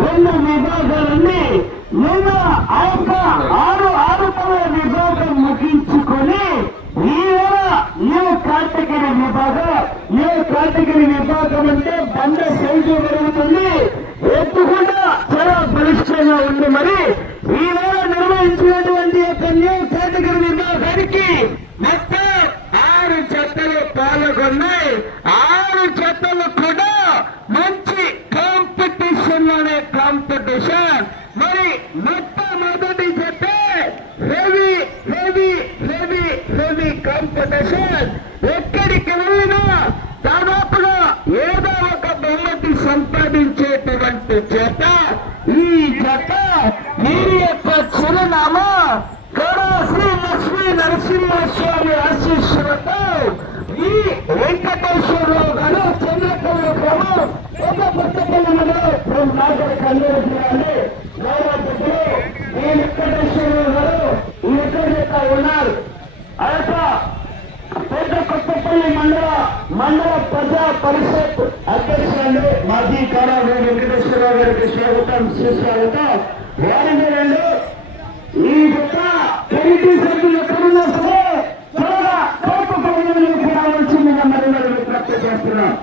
రెండు విభాగాలన్నీ లేదా ఆ యొక్క ఆరు ఆరు విభాగం ముగించుకొని ఈవేళ ఏ నీవు విభాగం ఏ కార్తగిరి విభాగం అంటే బండ సైజు పెరుగుతుంది. ఎత్తు కూడా చాలా బలిష్టంగా ఉంది మరి. ఈ నిర్వహించినటువంటి యొక్క న్యూ కేటగిరి విభాగానికి మొత్తం ఆరు చెత్తలు పాల్గొన్నాయి. బషీర్ ఎక్కడికి వెళ్ళినా దాదాపుగా ఏదో ఒక బహుమతి సంపాదించేటువంటి జత ఈ జత వీరి యొక్క చిరునామా కడా శ్రీ లక్ష్మీ నరసింహస్వామి ఆశీస్సులతో ఈ వెంకటేశ్వరరావు గారు చంద్రపల్లి క్రమం ఒక కొత్తపల్లి మండలం నాగర కల్లూరు జిల్లాలో గౌరవ ఈ వెంకటేశ్వరరావు గారు ఈ ఎక్కడ ఉన్నారు ఆ యొక్క పెద్ద కొత్తపల్లి మండల మండల ప్రజా పరిషత్ అధ్యక్షులు మాజీ కారాడు వెంకటేశ్వరరావు గారికి స్వాగతం సుస్వాగతం. వారిని రెండు. ఈ యొక్క కమిటీ సభ్యుల కరోనా సభ త్వరగా మరి విజ్ఞప్తి చేస్తున్నాం.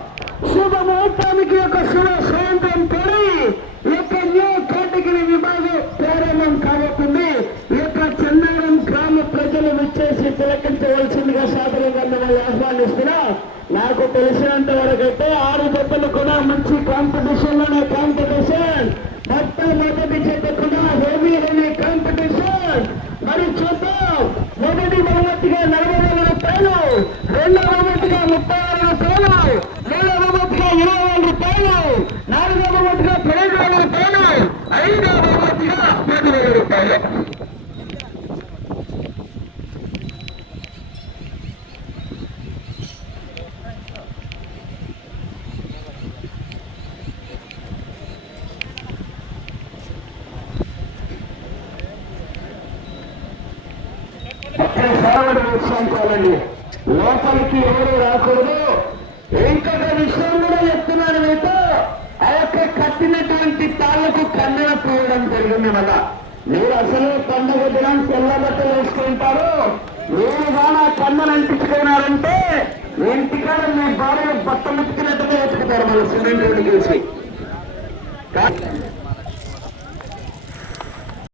శుభ ముహూర్తానికి ఒక శుభ సాయంత్రం పడి ఈ యొక్క న్యూ కేటగిరీ విభాగం ప్రారంభం కాబోతుంది. ఈ యొక్క చెన్నారం గ్రామ ప్రజలు విచ్చేసి తిలకించవలసి తెలిసినంత ఆరు జతలు కూడా మంచి కాంపిటీషన్లోనే కాంపిటీషన్. మొట్టమొదటి జత కూడా హెవీ హెవీ కాంపిటీషన్. మరి చూద్దాం. మొదటి బహుమతిగా నలభై నాలుగు రూపాయలు రెండవ బహుమతిగా ముప్పై ఆరు రూపాయలు మూడవ బహుమతిగా ఇరవై వేల రూపాయలు నాలుగవ బహుమతిగా పదిహేను వేల రూపాయలు ఐదవ బహుమతిగా పది వేల రూపాయలు. అక్కడ సాగుడు విషయం లోపలికి ఎవరు రాకూడదు. ఇంకొక విషయం కూడా చెప్తున్నాను మీతో ఆ యొక్క కట్టినటువంటి తాళ్ళకు కన్నెర పోయడం జరిగింది మన మీరు అసలు పండుగ దినం తెల్ల వేసుకుంటారు మీరు కానీ కన్నెలు అంటించుకున్నారంటే ఇంటికాడ మీ భార్య బట్టలు ఎత్తుకున్నట్టుగా వెతుకుతారు మన సిమెంట్ చూసి.